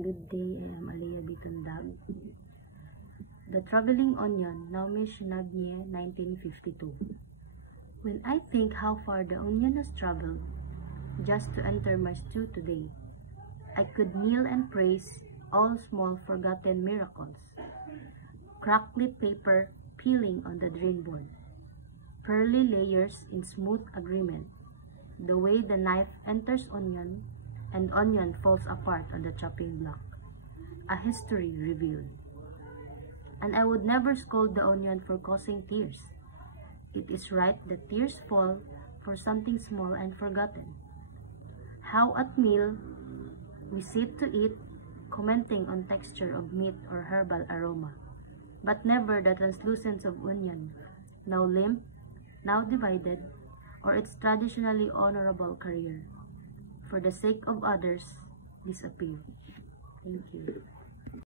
Good day, I am Alea Bitundag. The Traveling Onion, Naomi Shinagne, 1952. When I think how far the onion has traveled just to enter my stew today, I could kneel and praise all small forgotten miracles. Crackly paper peeling on the drain board, pearly layers in smooth agreement, the way the knife enters onion and onion falls apart on the chopping block, a history revealed. And I would never scold the onion for causing tears. It is right that tears fall for something small and forgotten. How at meal we sit to eat, commenting on texture of meat or herbal aroma, but never the translucence of onion, now limp, now divided, or its traditionally honorable career, for the sake of others, disappear. Thank you.